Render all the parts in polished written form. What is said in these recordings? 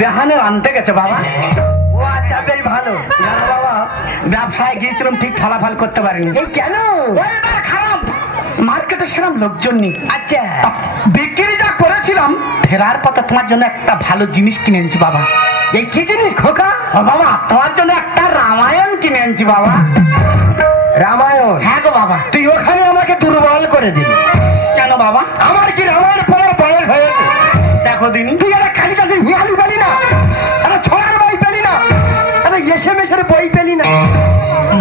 বেহানের আনতে গেছে বাবা। ও আচ্ছা বেশ ভালো। বাবা ব্যবসায় গিয়েছিলাম, ঠিক ফলাফল করতে পারিনি। এই কেন? খারাপ মার্কেটে সেরকম লোকজন নেই। আচ্ছা বিক্রি যা করেছিলাম, ফেরার পথে তোমার জন্য একটা ভালো জিনিস কিনে এনেছি বাবা। এই কি জিনিস খোকা? ও বাবা তোমার জন্য একটা রামায়ণ কিনে এনেছি বাবা। রামায়ণ? হ্যাঁ গো বাবা। তুই ওখানে আমাকে দুর্বল করে দিলি কেন বাবা? আমার কি রামায়ণ পড়ার বয়স হয়েছে? দেখো দিন তুই একটা খালি কাছে হিয়ালি পেলি না, একটা ছড়ার বই পেলি না, একটা এসএমএসের বই পেলি না।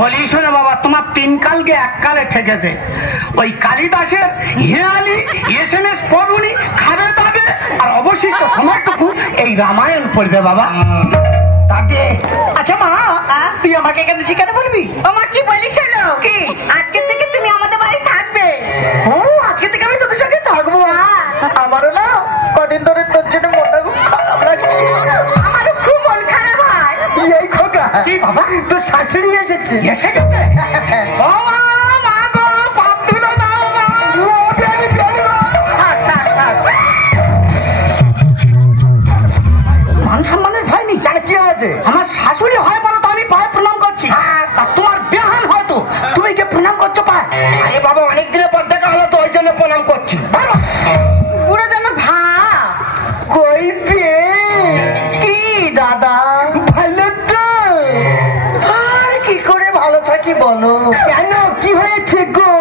বলি শোনো বাবা, তোমার তিন কালকে এক কালে ঠেকেছে। ওই কালিদাসের হিয়ালি এসএমএস পড়ুনি, খাবে দাবে, আর অবশিষ্ট সময়টুকু এই রামায়ণ পড়বে বাবা। আচ্ছা মা, তুই আমাকে এখানে শিখাতে বলবি? আমার কি বলিস কি আজকে থেকে তুমি আমাদের বাড়ি থাকবে? ও আজকে থেকে আমি তোদের সঙ্গে থাকবো। আমারও না কদিন ধরে তোর জন্য মনটা খুব খারাপ লাগছে। আমারও খুব মন খারাপ হয়। এই খোকা কি বাবা, তোর শাশুড়ি এসেছে? এসে গেছে? আমার শাশুড়ি হয় বলো তো আমি পায়ে প্রণাম করছি। তোমার বেহান হয়তো, তুমি কে প্রণাম করছো পায়ে? আরে বাবা অনেক দিনের পর দেখা হলো তো, ওই জন্য প্রণাম করছি। পুরো যেন ভাব কই কি দাদা ভালো তো? আর কি করে ভালো থাকি বলো? কেন কি হয়েছে গো?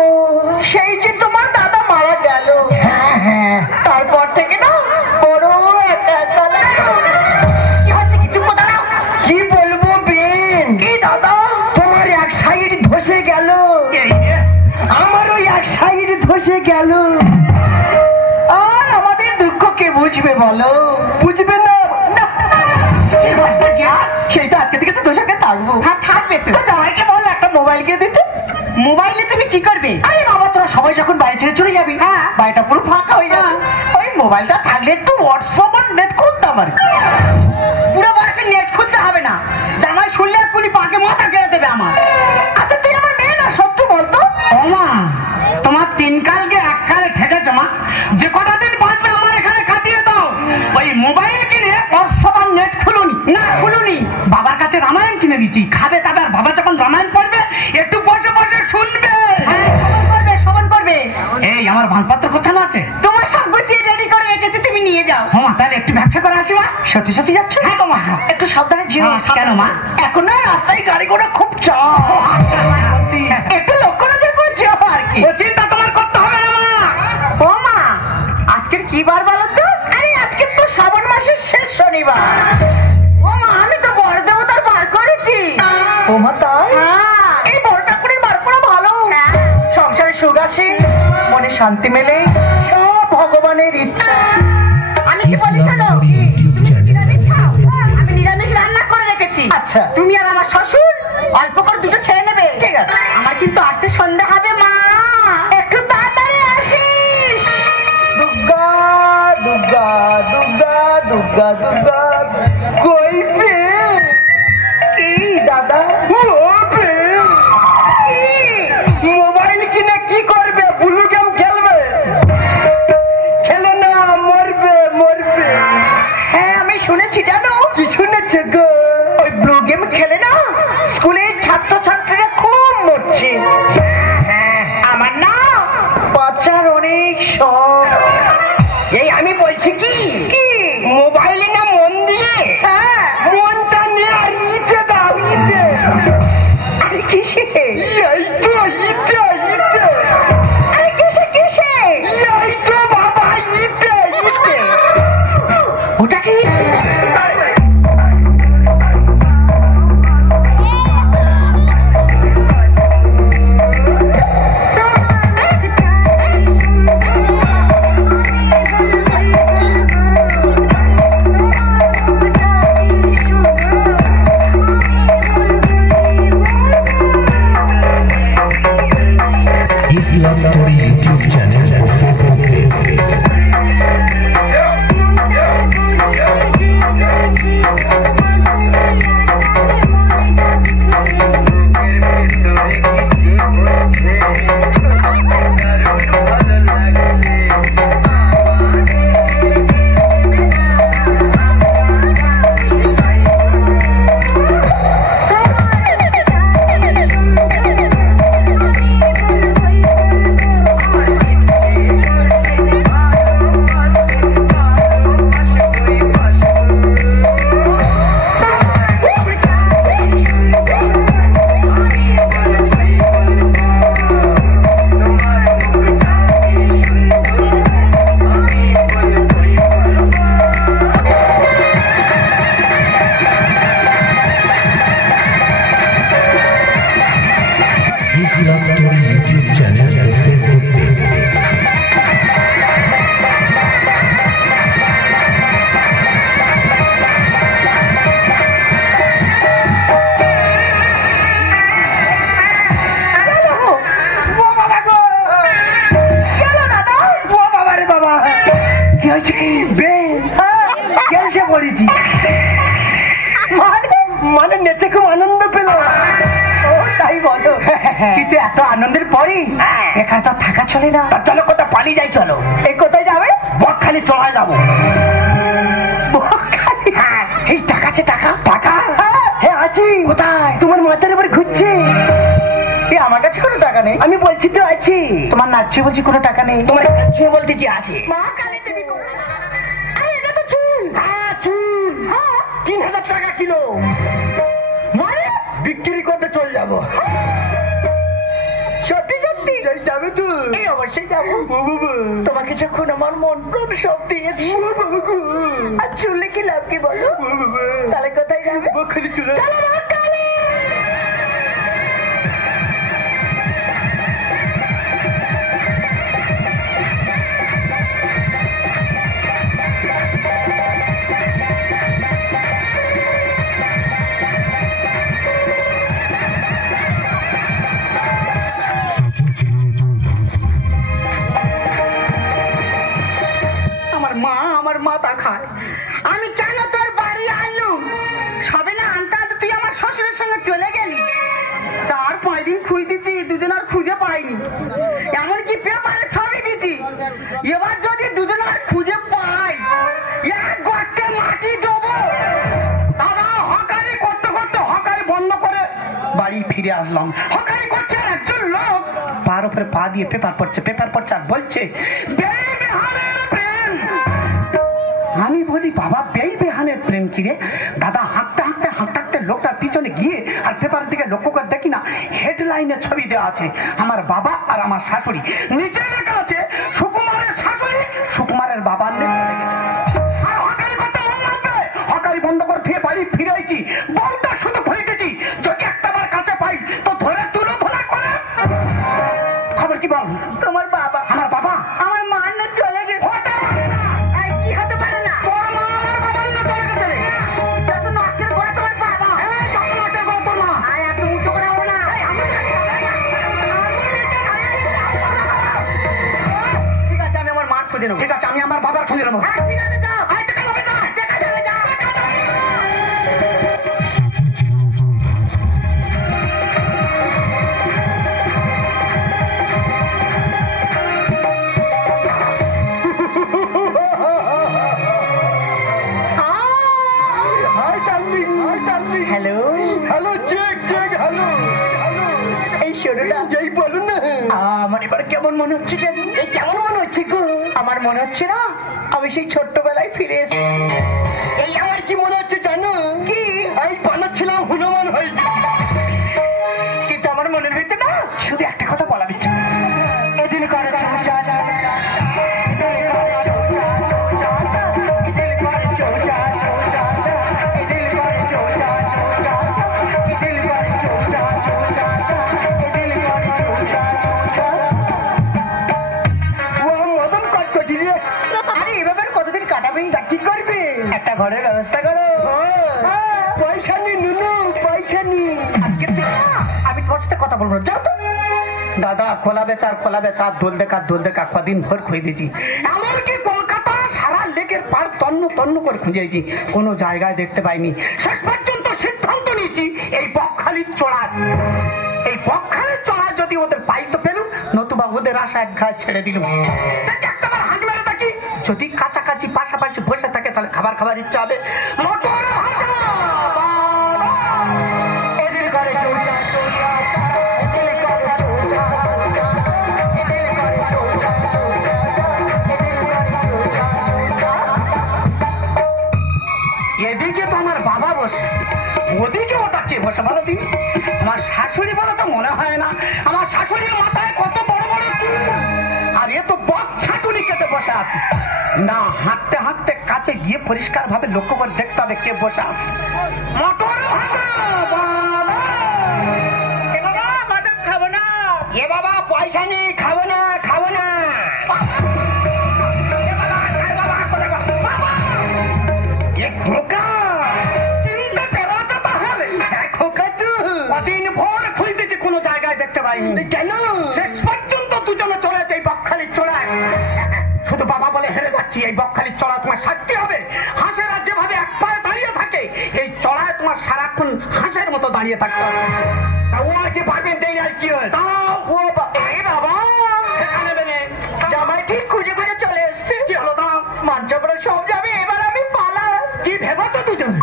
সেই যে তোমার দাদা মারা গেল। হ্যাঁ হ্যাঁ, তারপর থেকে না বড় একটা কি বলবো বেন? কি দাদা? তোমার এক সাইড ধসে গেল, আমারও এক সাইড ধসে গেল। আর আমাদের দুঃখ কে বুঝবে বলো? বুঝবে না। সেই তো আজকে থেকে তো দোষকে থাকবো। হ্যাঁ থাকবে তো। জামাইকে বল একটা মোবাইল কিনে দিতে। মোবাইলে তুমি কি করবে? আরে বাবা তোরা সবাই যখন বাড়ি ছেড়ে চলে যাবি, হ্যাঁ বাড়িটা পুরো ফাঁকা হয়ে যাবে। ওই মোবাইলটা থাকলে একটু হোয়াটসঅ্যাপ আর নেট খুলতাম আর কি। পুরো বয়সে নেট খুলতে হবে না, জামাই শুনলে এক্ষুনি পাকে মাথা কেড়ে দেবে আমার। আচ্ছা তুই আমার মেয়ে না, সত্যি বলতো? ওমা তোমার তিন কালকে এক ঠিক আছে মা, যে কটা দিন বাঁচবে আমার এখানে কাটিয়ে দাও। ওই মোবাইল কিনে অসমান নেট খুলুনি। না খুলুনি, বাবার কাছে রামায়ণ কিনে দিচ্ছি, খাবে তবে। আর বাবা যখন রামায়ণ পড়বে একটু বসে বসে শুনবে। শ্রবণ করবে। এই আমার মালপত্র কোথায় আছে? তোমার সব গুছিয়ে রেডি করে রেখেছি, তুমি নিয়ে যাও। হ্যাঁ তাহলে একটু ব্যবসা করে আসি মা। সত্যি সত্যি যাচ্ছ? হ্যাঁ তো মা, একটু সাবধানে যেও। কেন মা? এখন না রাস্তায় গাড়ি ঘোড়া খুব চাপ, একটু লক্ষ্য নজর করে যেও আর কি। ও চিন্তা তোমার করতে হবে না মা। ও মা, আজকের কি বার বলো তো? আরে আজকে তো শ্রাবণ মাসের শেষ শনিবার। ও মা, আমি তো বড় দেবতার বার করেছি। ও মা তাই? হ্যাঁ, এই বড় ঠাকুরের বার করা ভালো। সংসারে সুখ আসে, মনে শান্তি মেলে, সব ভগবানের ইচ্ছা। আমি কি বলি শোনো, আমি নিরামিষ রান্না করে রেখেছি। আচ্ছা, তুমি আর আমার শ্বশুর অল্প করে দুটো খেয়ে নেবে। ঠিক আছে। আমার কিন্তু আসতে সন্ধ্যা হবে মা, একটু তাড়াতাড়ি আসিস। দুর্গা দুর্গা দুর্গা দুর্গা দুর্গা কই প্রেম? কি দাদা? মোবাইল কিনে কি করবে? ব্লু গেম খেলবে? খেলে না, মরবে মরবে। হ্যাঁ আমি শুনেছি। জানো কি শুনেছে গো? ওই ব্লু গেম খেলে না স্কুলের ছাত্রছাত্রীরা খুব মরছে। হ্যাঁ আমার না বাচ্চার অনেক শখ। এই আমি বলছি কি মোবাইলে না মন দিয়ে মনটা নিয়ে আর ইতে দাও, ইতে। আরে কিসে? এই তো ইতে, ইতে। আরে কিসে কিসে? এই তো বাবা, ইতে ইতে। ওটা কি? Love Story YouTube channel and Facebook page. Love Story YouTube channel and Facebook page. মানে নেচে খুব আনন্দ পেল। তাই বলো? কিন্তু এত আনন্দের পরে এখানে তো থাকা চলে না। চলো কোথাও পালিয়ে যাই। চলো। এই কোথায় যাবে? বকখালি চড়ায় যাবো। হ্যাঁ, এই টাকা আছে। টাকা টাকা হ্যাঁ আছে। কোথায়? তোমার মাথার উপরে ঘুরছে। আমার কাছে কোনো টাকা নেই। আমি বলছি তো আছে। তোমার নাচছে বলছি কোনো টাকা নেই। তোমার নাচছে বলতে কি আছে? মা কালী দেবী। এটা তো চুল। হ্যাঁ চুল। 3000 টাকা কিলো। মানে বিক্রি করতে চলে যাবো। সত্যি সত্যি যাবে তো? এই অবশ্যই যাবো। তোমাকে যখন আমার মন প্রাণ সব দিয়েছি, আর চুলে কি লাভ কি বলো? তাহলে কোথায় যাবে? বকখালি চলে। আমার মাথা খায়। আমি কেন তোর বাড়ি আনলুম? সবে না আনতে আনতে তুই আমার শ্বশুরের সঙ্গে চলে গেলি। 4-5 দিন খুঁজে দিচ্ছি, দুজন আর খুঁজে পাইনি। এমনকি পেপারে ছবি দিচ্ছি, এবার যদি দুজনের খুঁজে পাই এক গর্তে মাটি দেবো। দাদা হকারি করতে করতে হকারি বন্ধ করে বাড়ি ফিরে আসলাম। হকারি করছে একজন লোক, পার উপরে পা দিয়ে পেপার পড়ছে আর বলছে বেইবেহানের প্রেম। আমি বলি বাবা বেইবেহানের প্রেম কি রে? দাদা হাঁটতে লোকটার পিছনে গিয়ে আর পেপারের দিকে লক্ষ্য করে দেখি না হেডলাইনে ছবি দেওয়া আছে আমার বাবা আর আমার শাশুড়ি, নিচে লেখা আছে সুকুমারের শাশুড়ি সুকুমারের বাবার লেখা রেখেছে। আর হকারি করতে মন লাগবে, হকারি বন্ধ করে থেকে বাড়ি ফিরেছি, বউটা শুধু হয়ে গেছি, যদি একটাবার কাছে পাই তো ধরে তুলো ধরা করে। খবর কি বল? তোমার বাবা আমার বাবা আমার মা না চলে গেছে। কি হতে পারে না, তোর মা আমার বাবার না চলে গেছে। এত নষ্টের করে তোমার বাবা, কত নষ্টের করে তোর মা। এত উঁচু করে হবে না। ঠিক আছে আমি আমার মার খুঁজে নেবো। ঠিক আছে আমি আমার বাবার খুঁজে নেবো। ঠিক আছে যাও, দেখা যাবে না, দেখা যাবে না। Hello hello check hello hello, এই শোনো না, এই বলো না, আমার এবার কেমন মনে হচ্ছে জানি? এই কেমন মনে হচ্ছে গো? আমার মনে হচ্ছে না আমি সেই ছোট্টবেলায় ফিরে এসেছি। এই আমার কি মনে হচ্ছে জানো? কি? আমি বানাচ্ছিলাম হনুমান হয়ে, কিন্তু আমার মনের ভিতরে না শুধু একটা কথা বলা দিচ্ছে, এদিন করে একটা ঘরের ব্যবস্থা করো। পয়সা নি নুনু, পয়সা নি। আজকে আমি তোমার সাথে কথা বলবো, যাও তো। দাদা খোলা বেচা দোল দেখা কদিন ভোর খুঁজে দিয়েছি, এমনকি কলকাতা সারা লেকের পার তন্ন করে খুঁজেছি, কোনো জায়গায় দেখতে পাইনি। শেষ পর্যন্ত সিদ্ধান্ত নিয়েছি এই বকখালির চড়ায় যদি ওদের পাই তো পেলুম, নতুবা ওদের আশা এক ঘায়ে ছেড়ে দিলুম। একটাবার হাঁক মেরে দেখি, যদি কাছাকাছি পাশাপাশি বসে থাকে তাহলে খাবার ইচ্ছা হবে। এদিকে তো আমার বাবা বসে, ওদিকে ওটা কে বসে বলো তুমি? আমার শাশুড়ি বলে তো মনে হয় না। আমার শাশুড়ির মাথায় কত বড় বড় চুল, আর এ তো বক ছাটুনি কেটে বসে আছে। না হাঁটতে কাছে গিয়ে পরিষ্কার ভাবে লক্ষ্য করে দেখতে হবে কে বসে আছে। মোটর বাদাম খাবো না। এ বাবা পয়সা নেই, খাবো না। কদিন ভোর খুঁজতেছি কোনো জায়গায় দেখতে পাইনি, কেন? শেষ পর্যন্ত দুজনে চলে যায় এই বকখালির চড়ায়। শুধু বাবা বলে হেরে যাচ্ছি, এই বকখালির চড়া তোমার শাস্তি হবে। হাঁসেরা যেভাবে এক পায়ে দাঁড়িয়ে থাকে, এই চড়ায় তোমার সারাক্ষণ হাঁসের মতো দাঁড়িয়ে থাকতে হবে। ও আজকে পারবেন দেই আর কি হয় বাবা, সেখানে বেনে জামাই ঠিক খুঁজে চলে এসছে। কি হলো দাঁড়াও, মাঞ্জবরা সব যাবে, এবার আমি পালা। কি ভেবেছো দুজন?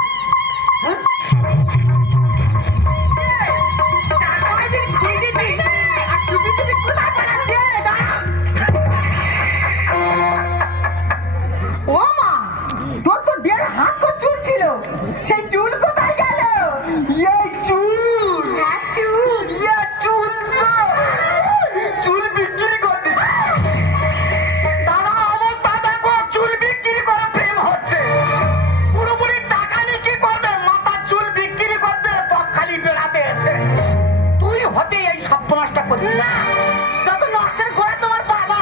ও মা, তোর তো 1.5 হাত চুল ছিল, সেই চুল কোথায় গেল? চুল বিক্রি করতে। দাদা অবস্থা দেখো, চুল বিক্রি করে প্রেম হচ্ছে। পুরোপুরি টাকা নিয়ে কি করবে? মাথার চুল বিক্রি করবে, বকখালি বেড়াতে এসে। তুই হতে এই সপ্তনাশটা করছিস না, যত নষ্টের করে তোমার বাবা।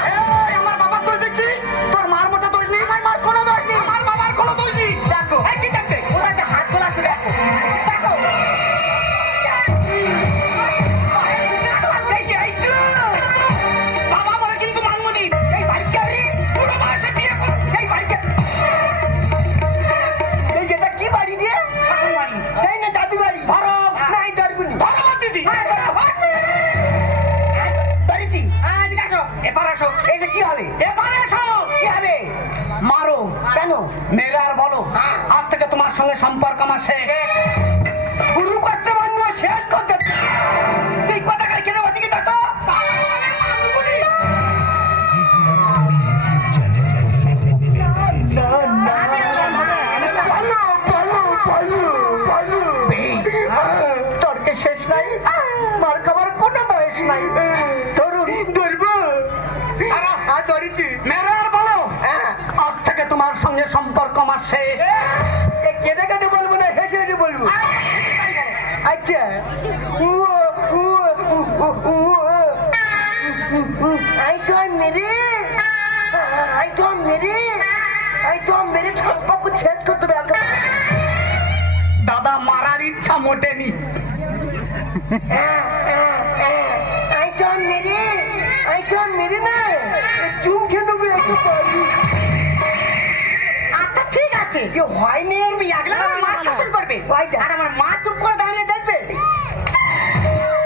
আমার বাবা দোষ দিচ্ছি, তোর মার মতো দোষ নেই। আমার মার কোনো দোষ নেই, আমার বাবার কোনো দোষ নেই। দেখো ঠিক আছে, ওটাকে হাত তোলা শুরু দেখো। বাবা বলে কিন্তু মানমনি, এই বাড়িতে পুরো বয়সে বিয়ে কর, এই বাড়িতে। এই যেটা কি বাড়ি রে? ঠাকুর বাড়ি। এই না দাদু বাড়ি। ধরো নাই ধরবুনি, ধরো দিদি। এবার আসো, এই যে কি হবে? এবার আসো। মেয়েরা আর বলো, আজ থেকে তোমার সঙ্গে সম্পর্ক আমার শেষ। শুরু করতে পারবো, শেষ করতে ঠিক কথা রেখে দেবো দিকে দেখো। তর্কে শেষ নাই, মার খাবার কোনো বয়স নাই। ধরুন ধরবো, মেয়েরা আর বলো, আজ থেকে তোমার সঙ্গে সম্পর্ক আমার শেষ। কেঁদে কেঁদে বলবো না, হেঁটে হেঁটে বলবো। আচ্ছা, শেষ করতে হবে। দাদা মারার ইচ্ছা মোটেনি। আচ্ছা ঠিক আছে, যে হয়নি মা শাসন করবে, আর আমার মা চুপ করে দাঁড়িয়ে দেখবে।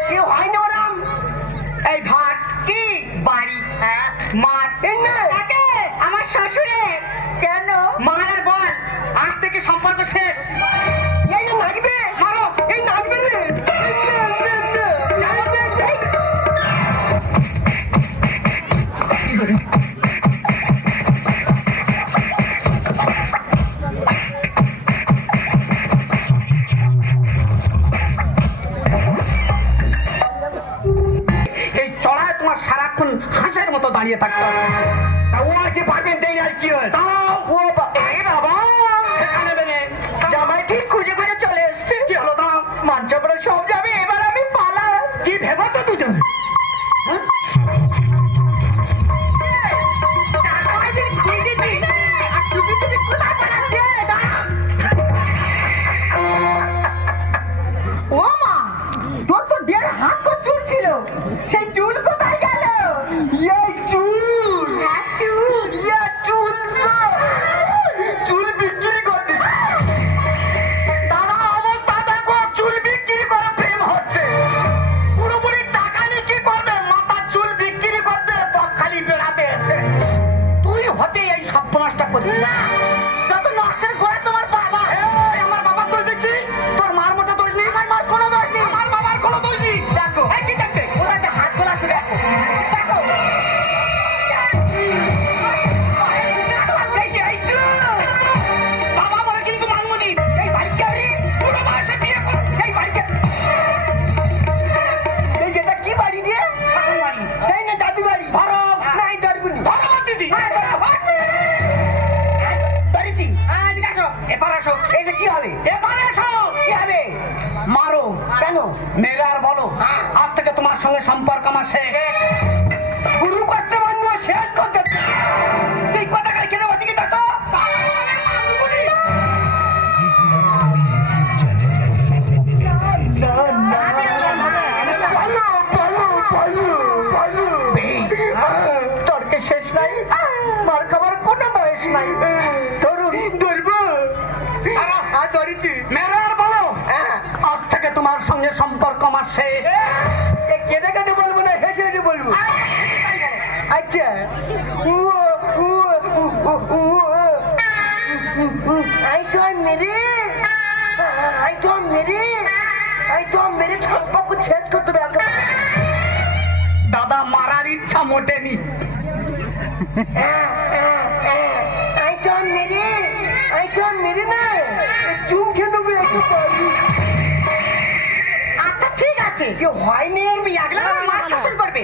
কেউ হয়নি ওরাম। এই ভাট কি বাড়ি, মাঠ আমার শ্বশুরে কেন মার বল, আজ থেকে সম্পর্ক শেষ। এই না লাগবে মারো, এই লাগবে এই চড়ায় তোমার সারাক্ষণ হাঁসের মতো দাঁড়িয়ে থাকতে হবে। ও আজকে পারবেন দেই আর কি হয় বাবা, সেখানে দেবে জামাই ঠিক খুঁজে খুঁজে চলে এসছে। কি হলো দাঁড়াও, মাঞ্চ করে সব যাবে, এবার আমি পালা। কি ভেবো তো দুজন? ও মা, তোর তো 1.5 হাত তো চুল ছিল, সেই চুল কোথায় গেল? চুল বিক্রি করতে দাদা অবস্থা দেখো, চুল বিক্রি করে প্রেম হচ্ছে। পুরোপুরি টাকা নিয়ে কি করবে, মাথার চুল বিক্রি করতে বকখালি বেড়াতে আছে। তুই হতে এই সব নষ্ট করবি না, যত নষ্টের করে তোমার বাবা। আমার বাবার দোষ দেখছি, তোর মার মোটা দোষ নেই। আমার মার কোনো দোষ নেই, আমার বাবার কোনো দোষ নেই। দেখো কি দেখতে ওরা যে হাত গোলাচ্ছে, দেখো দেখো বাবা বলে কিন্তু মানমনি এই বাড়িতে আমি পুরো বয়সে বিয়ে কর। এই বাড়িতে এই যেটা কি বাড়ি রে? শাশুড়ি বাড়ি। এই না দাদু বাড়ি। ধরো নাই ধরবুনি, ধরো দিদি। ধরেছি, এদিকে আসো, এবার আসো। এই যে কি হবে, এবার আসো। কি হবে? মারো। কেন? মেয়েরা আর বলো, আজ থেকে তোমার সঙ্গে সম্পর্ক আমার শেষ। শুরু করতে পারবো, শেষ করতে ঠিক কথা রেখে দেবো দিকে দেখো। তর্কে শেষ নাই, মার খাবার কোনো বয়স নাই। ধরুন ধরবো, মেয়েরা আর বলো, আজ থেকে তোমার সঙ্গে সম্পর্ক আমার শেষ। কেঁদে কেঁদে বলবো না, হেঁটে হেঁটে বলবো। আচ্ছা, শেষ করতে হবে। দাদা মারার ইচ্ছা মোটেনি। আচ্ছা ঠিক আছে, যে হয়নি মা শাসন করবে।